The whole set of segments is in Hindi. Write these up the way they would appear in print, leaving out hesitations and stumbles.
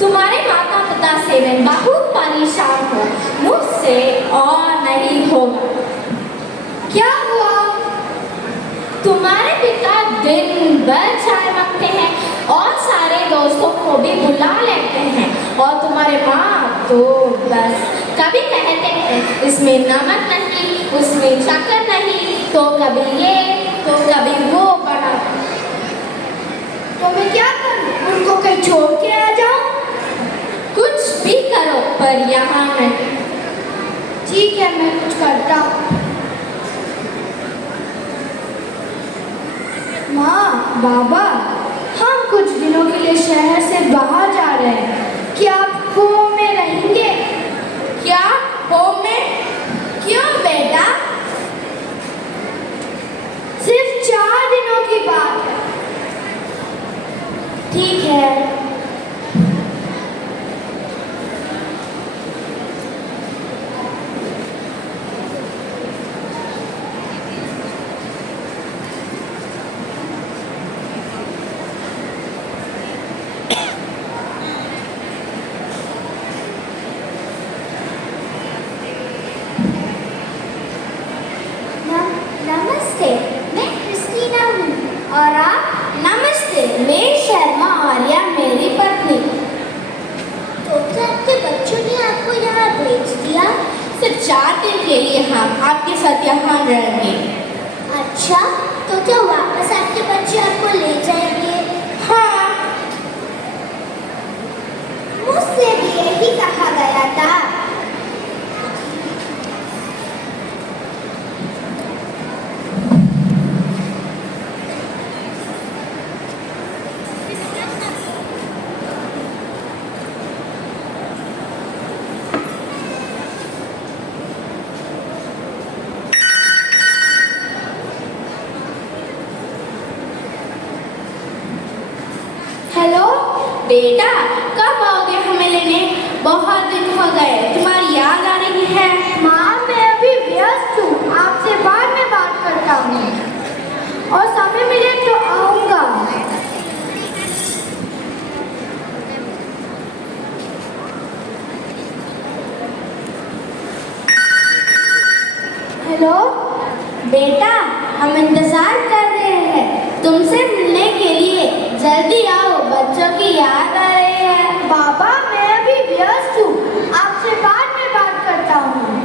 तुम्हारे माता पिता से मैं बहुत परेशान हूँ, मुझसे और नहीं होगा। क्या हुआ? तुम्हारे पिता दिन भर चाय मांगते हैं और सारे दोस्तों को भी बुला लेते हैं, और तुम्हारे माँ तो बस कभी कहते हैं इसमें नमक नहीं, उसमें शक्कर नहीं, तो कभी ये तो कभी वो बना। तो मैं क्या करूँ? उनको कहीं छोड़ के आ जाऊँ? कुछ भी करो पर यहाँ नहीं। ठीक है, मैं कुछ करता हूँ। माँ, बाबा, हम कुछ दिनों के लिए शहर से बाहर जा रहे हैं। क्या आप होम में रहेंगे? क्या होम में? क्यों बेटा? सिर्फ 4 दिनों की बात है। ठीक है। नमस्ते, मैं क्रिस्टीना हूँ। और आप? नमस्ते, मैं शर्मा आर्या, मेरी पत्नी। तो क्या आपके बच्चों ने आपको यहाँ भेज दिया? सिर्फ 4 दिन के लिए हम आपके साथ यहाँ रहेंगे। अच्छा, तो क्या वापस आपके बच्चे आपको ले जाएंगे? हाँ, मुझसे भी यही कहा गया था। हेलो बेटा, कब आओगे हमें लेने? बहुत दिन हो गए, तुम्हारी याद आ रही है। माँ, मैं अभी व्यस्त हूँ, आपसे बाद में बात करता हूँ, और समय मिले तो आऊँगा। हेलो बेटा, हम इंतजार कर रहे हैं तुमसे मिलने के लिए। जल्दी आओ, बच्चों की याद आ रही है। बाबा, मैं अभी व्यस्त हूँ, आपसे बाद में बात करता हूँ।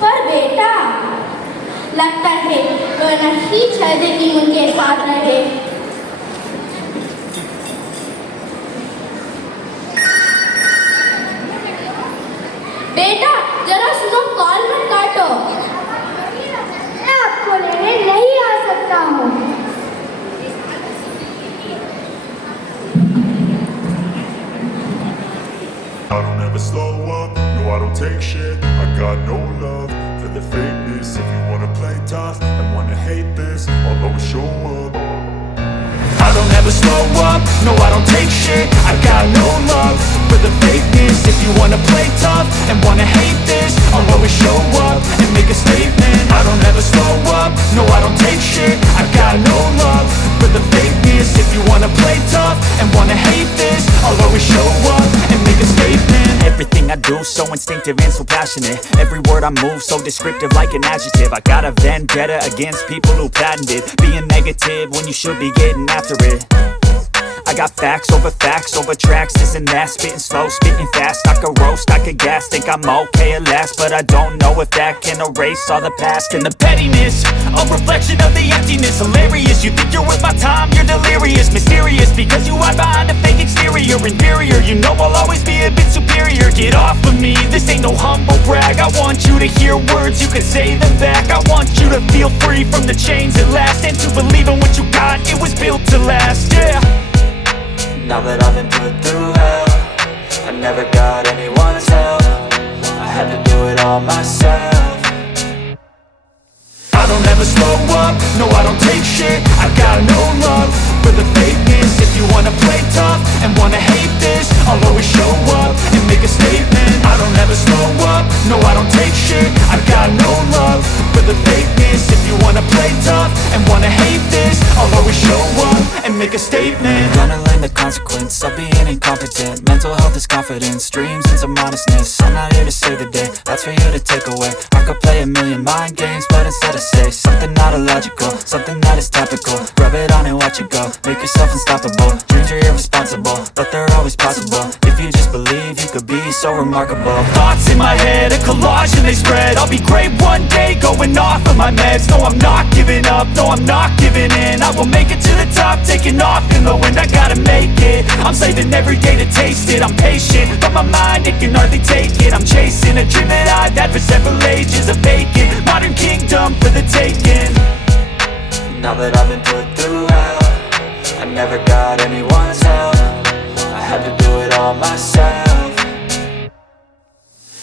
पर बेटा, लगता है तो नहीं चाहते कि उनके साथ रहे। बेटा जरा सुनो, कॉल मत काटो। मैं आपको लेने नहीं आ सकता हूँ। I don't ever slow up, no I don't take shit. I got no love for the fakeness. If you wanna play tough and wanna hate this, I'll always show up. I don't ever slow up, no I don't take shit. I got no love for the fakeness. If you wanna play tough and wanna hate this, I'll always show up and make a statement. I don't ever slow up, no I don't take shit. I got no love for the fakeness. If you wanna play tough and wanna hate this, I'll always show up and make a statement. Everything I do so instinctive and so passionate. Every word I move so descriptive like an adjective. I got a vendetta against people who patented being negative when you should be getting after it. I got facts over tracks, this and that. Spitting slow, spitting fast. I could roast, I could gas. Think I'm okay at last, but I don't know if that can erase all the past. And the pettiness, a reflection of the emptiness. Hilarious, you think you're worth my time, you're delirious. Mysterious, because you hide behind a fake exterior. Inferior, you know I'll always be a bit superior. Get off of me, this ain't no humble brag. I want you to hear words, you can say them back. I want you to feel free from the chains at last, and to believe in what you got, it was built to last, yeah. Now that I've been put through hell, I never got anyone's help. had to do it all myself. I don't ever slow up, no I don't take shit. I got no love for the fakeness. If you wanna play tough and wanna hate this, I'll always show up and make a statement. I don't ever slow up, no I don't take shit. I got no love for the fakeness. If you wanna play tough and wanna hate this, I'll always show up and make a statement. Gonna learn the consequence of being incompetent. Mental health is confidence, dreams and some honestness. I'm not here to save the day, that's for you to take away. I could play a million mind games, but instead I say something not illogical, something that is topical. Rub it on and watch it go, make yourself unstoppable. Dreams are irresponsible, but they're always possible. If you just believe, you could be so remarkable. Thoughts in my head, a collage and they spread. I'll be great one day, going off of my meds. No, I'm not giving up, no, I'm not giving in. I will make it to the top, taking off in the wind. I gotta make it, I'm saving every day to taste it. I'm patient, but my mind, it can hardly take it. I'm chasing a dream that I've had for several ages. A vacant, modern kingdom for the taking. Now that I've been put through hell, I never got anyone's help. I had to do it all myself.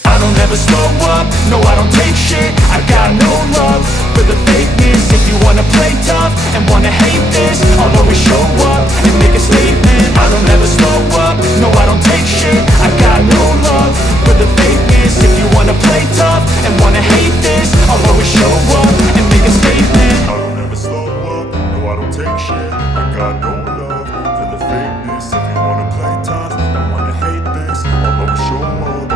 I don't ever slow up, no I don't take shit. I got no love for the fakeness. If you wanna play tough and wanna hate this, I'll always show up and make a statement. I don't ever slow up, no I don't take shit. I got no love for the fakeness. If you wanna play tough and wanna hate this, I'll always show up and make a statement. I don't ever slow up, no I don't take shit. I got no love for the fakeness. If you wanna play tough and wanna hate this, I'll always show up.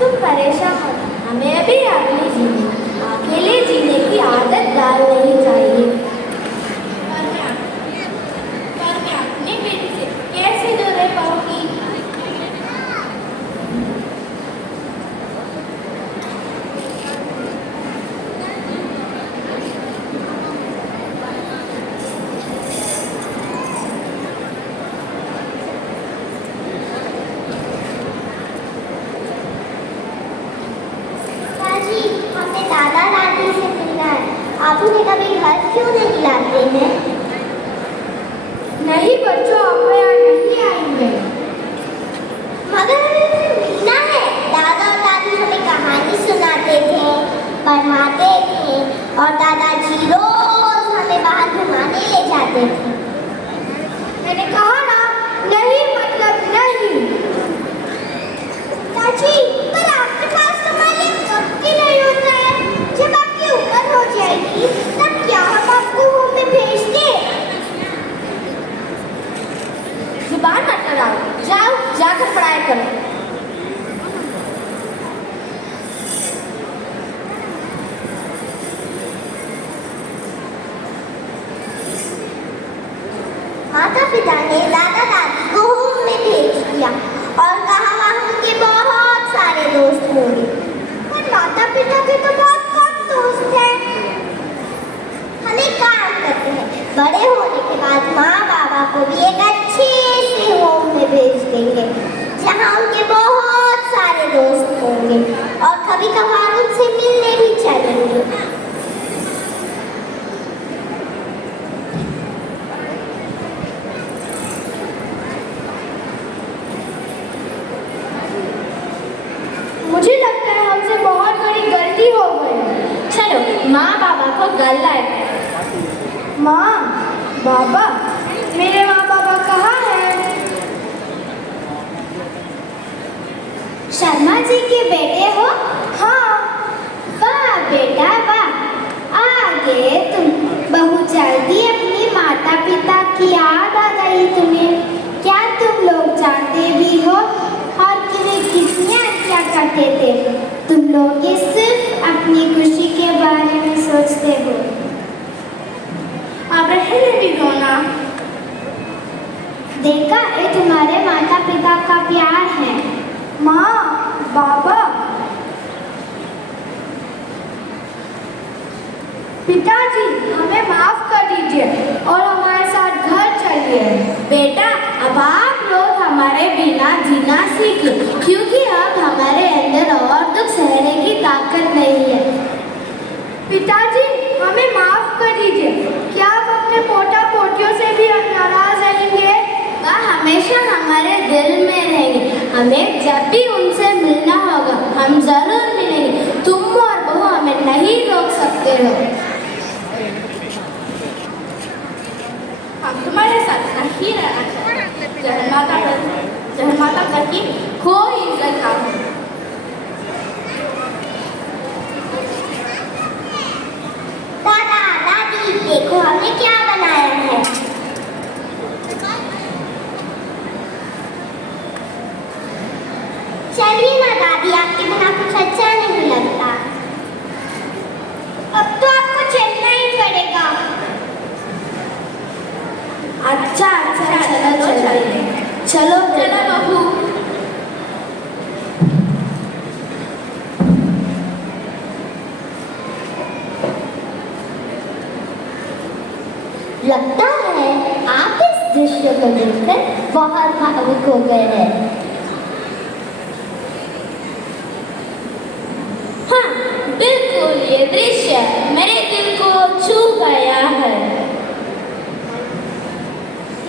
तुम परेशान मत, हमें भी अपनी जीने अकेले जीने की आदत डाल नहीं चाहिए। पर मैं अपनी बेटी से कैसे दूर रह पाऊंगी? हमें दादा दादी से मिलना है। आप उन्हें कभी घर क्यों नहीं लाते हैं? नहीं बच्चों, आप यहाँ नहीं आएंगे। मगर हमें मिलना है। दादा और दादी हमें कहानी सुनाते थे, पढ़ाते थे और दादाजी रोज हमें बाहर घुमाने ले जाते थे। मैंने कहा ना, नहीं मतलब नहीं। चाची, पर आपके पास तो मालिक कब की नहीं होता है, जब आपकी उम्र हो जाए। कभी कभार उनसे मिलने भी चलेंगे। मुझे लगता है हमसे बहुत बड़ी गलती हो गई। चलो माँ बाबा को घर लाए। माँ बाबा, मेरे माँ बाबा कहाँ हैं? शर्मा जी के बेटे हो? हाँ। वाह बेटा वाह, आगे तुम बहुत जल्दी अपने माता पिता की याद आ गई तुम्हें। क्या तुम लोग जानते भी हो और तुम्हें कितनी क्या करते थे? तुम लोग ये सिर्फ अपनी खुशी के बारे में सोचते हो। अब रहने भी दो ना। देखा, ये तुम्हारे माता पिता का प्यार है। माँ बाबा, पिताजी हमें माफ कर दीजिए और हमारे साथ घर चलिए। बेटा, अब आप लोग हमारे बिना जीना सीखिए, क्योंकि अब हमारे अंदर और दुख सहने की ताकत नहीं है। पिताजी हमें माफ कर दीजिए। क्या आप अपने पोता पोतियों से भी नाराज रहेंगे? वह हमेशा हमारे दिल में रहेंगे। हमें जब भी उनसे मिलना होगा हम जरूर मिलेंगे। तुम और बहू हमें नहीं रोक सकते हो। हम तुम्हारे साथ नहीं रहना चाहते। जय माता की कोई इज्जत ना हो। दादा दादी, देखो हमने क्या बनाया है। चलिए ना दादी, आपके बिना कुछ अच्छा नहीं लगता। अब तो आपको चलना ही पड़ेगा। अच्छा चलो बहू। लगता है आप इस दृश्य को देखकर बहुत भावुक हो गए हैं। हाँ बिल्कुल, ये दृश्य मेरे दिल को छू गया है।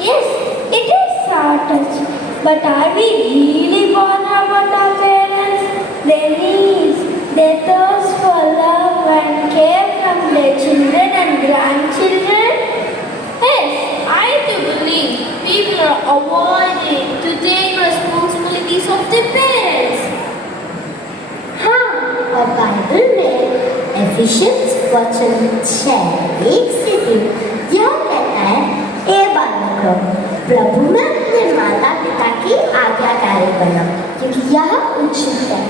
Yes, it is sad touch, but are we really born about our parents? Their needs, their thirst for love and care from their children and grandchildren? Yes, I do believe people are avoiding to take responsibilities of their parents. हाँ, और बाइबल में एफिशिएंस वचन 6:1-3 यह कहता है, ए बालकों, प्रभु में अपने माता पिता की आज्ञाकारी बनो, क्योंकि यह उचित है।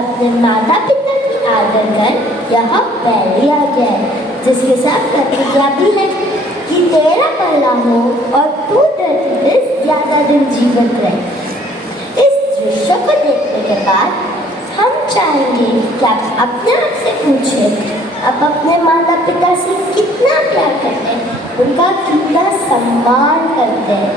अपने माता पिता की आदर कर, यह पहली आज्ञा है, जिसके साथ प्रतिज्ञा भी है कि तेरा भला हो और तू धरती पर ज्यादा दिन जीवित रहे। इस दृश्य को देखने के बाद हम चाहेंगे कि आप अपने आप से पूछें, आप अपने माता पिता से कितना प्यार करते हैं, उनका कितना सम्मान करते हैं।